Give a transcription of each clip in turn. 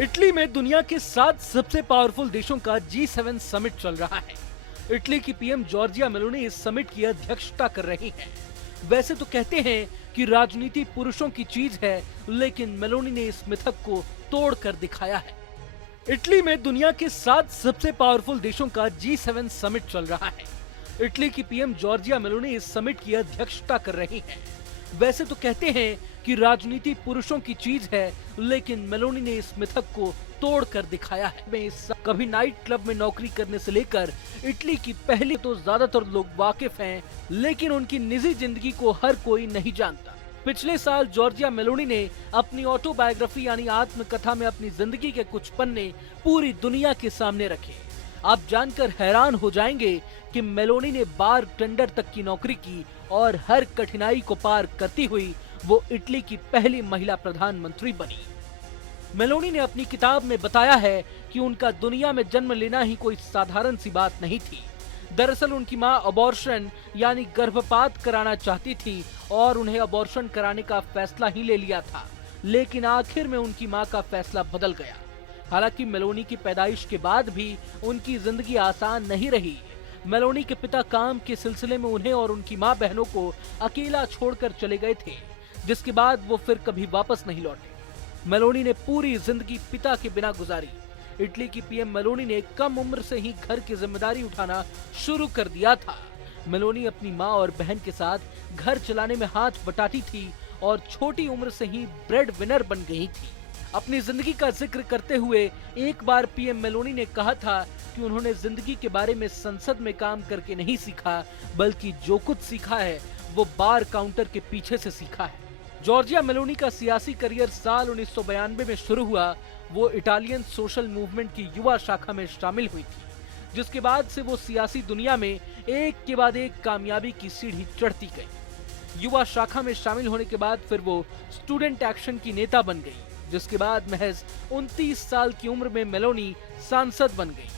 Italy में दुनिया के 7 सबसे पावरफुल देशों का G7 समिट चल रहा है। इटली की पीएम जॉर्जिया मेलोनी इस समिट की अध्यक्षता कर रही हैं। वैसे तो कहते हैं कि राजनीति पुरुषों की चीज है, लेकिन मेलोनी ने इस मिथक को तोड़ कर दिखाया है। इटली में दुनिया के 7 सबसे पावरफुल देशों का G7 समिट चल रहा है। इटली की पीएम जॉर्जिया मेलोनी इस समिट की अध्यक्षता कर रही हैं। वैसे तो कहते हैं कि राजनीति पुरुषों की चीज है, लेकिन मेलोनी ने इस मिथक को तोड़ कर दिखाया है। कभी नाइट क्लब में नौकरी करने से लेकर इटली की पहली तो ज्यादातर लोग वाकिफ हैं, लेकिन उनकी निजी जिंदगी को हर कोई नहीं जानता। पिछले साल जॉर्जिया मेलोनी ने अपनी ऑटोबायोग्राफी यानी आत्मकथा में अपनी जिंदगी के कुछ पन्ने पूरी दुनिया के सामने रखे। आप जानकर हैरान हो जाएंगे कि मेलोनी ने बार टेंडर तक की नौकरी की और हर कठिनाई को पार करती हुई वो इटली की पहली महिला प्रधानमंत्री बनी। मेलोनी ने अपनी किताब में बताया है कि उनका दुनिया में जन्म लेना ही कोई साधारण सी बात नहीं थी। दरअसल उनकी मां अबॉर्शन यानी गर्भपात कराना चाहती थी और उन्हें अबॉर्शन कराने का फैसला ही ले लिया था, लेकिन आखिर में उनकी मां का फैसला बदल गया। हालांकि मेलोनी की पैदाइश के बाद भी उनकी जिंदगी आसान नहीं रही। मेलोनी के पिता काम के सिलसिले में उन्हें और उनकी मां बहनों को अकेला छोड़कर चले गए थे, जिसके बाद वो फिर कभी वापस नहीं लौटे। मेलोनी ने पूरी जिंदगी पिता के बिना गुजारी। इटली की पीएम मेलोनी ने कम उम्र से ही घर की जिम्मेदारी उठाना शुरू कर दिया था। मेलोनी अपनी मां और बहन के साथ घर चलाने में हाथ बटाती थी और छोटी उम्र से ही ब्रेड विनर बन गई थी। अपनी जिंदगी का जिक्र करते हुए एक बार पीएम मेलोनी ने कहा था कि उन्होंने जिंदगी के बारे में संसद में काम करके नहीं सीखा, बल्कि जो कुछ सीखा है वो बार काउंटर के पीछे से सीखा है। जॉर्जिया मेलोनी का सियासी करियर साल 1992 में शुरू हुआ। वो इटालियन सोशल मूवमेंट की युवा शाखा में शामिल हुई थी, जिसके बाद से वो सियासी दुनिया में एक के बाद एक कामयाबी की सीढ़ी चढ़ती गई। युवा शाखा में शामिल होने के बाद फिर वो स्टूडेंट एक्शन की नेता बन गई, जिसके बाद महज 29 साल की उम्र में मेलोनी सांसद बन गई।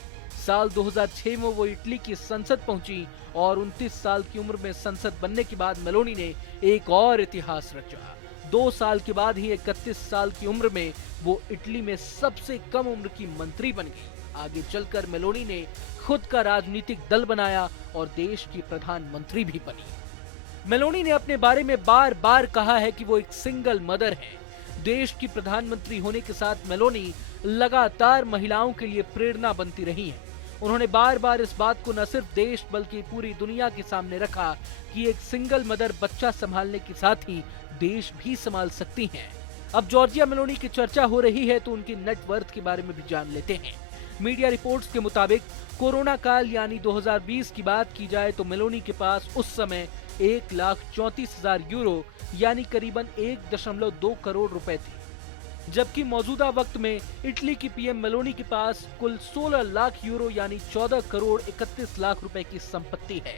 साल 2006 में वो इटली की संसद पहुंची और 29 साल की उम्र में संसद बनने के बाद मेलोनी ने एक और इतिहास रचा। 2 साल के बाद ही 31 साल की उम्र में वो इटली में सबसे कम उम्र की मंत्री बन गई। आगे चलकर मेलोनी ने खुद का राजनीतिक दल बनाया और देश की प्रधानमंत्री भी बनी। मेलोनी ने अपने बारे में बार बार कहा है कि वो एक सिंगल मदर है। देश की प्रधानमंत्री होने के साथ मेलोनी लगातार महिलाओं के लिए प्रेरणा बनती रही हैं। उन्होंने बार बार इस बात को न सिर्फ देश बल्कि पूरी दुनिया के सामने रखा कि एक सिंगल मदर बच्चा संभालने के साथ ही देश भी संभाल सकती हैं। अब जॉर्जिया मेलोनी की चर्चा हो रही है तो उनकी नेटवर्थ के बारे में भी जान लेते हैं। मीडिया रिपोर्ट्स के मुताबिक कोरोना काल यानी 2020 की बात की जाए तो मेलोनी के पास उस समय 1,34,000 यूरो यानी करीबन 1.2 करोड़ रुपए थे, जबकि मौजूदा वक्त में इटली की पीएम मेलोनी के पास कुल 16 लाख यूरो यानी 14 करोड़ 31 लाख रुपए की संपत्ति है।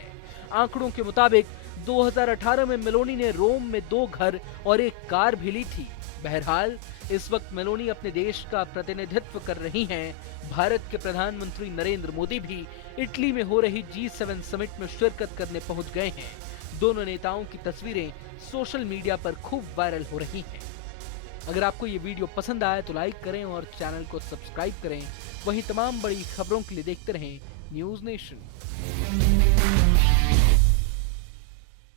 आंकड़ों के मुताबिक 2018 में मेलोनी ने रोम में 2 घर और 1 कार भी ली थी। बहरहाल इस वक्त मेलोनी अपने देश का प्रतिनिधित्व कर रही हैं। भारत के प्रधानमंत्री नरेंद्र मोदी भी इटली में हो रही G7 समिट में शिरकत करने पहुंच गए हैं। दोनों नेताओं की तस्वीरें सोशल मीडिया पर खूब वायरल हो रही हैं। अगर आपको ये वीडियो पसंद आए तो लाइक करें और चैनल को सब्सक्राइब करें। वहीं तमाम बड़ी खबरों के लिए देखते रहें न्यूज़ नेशन।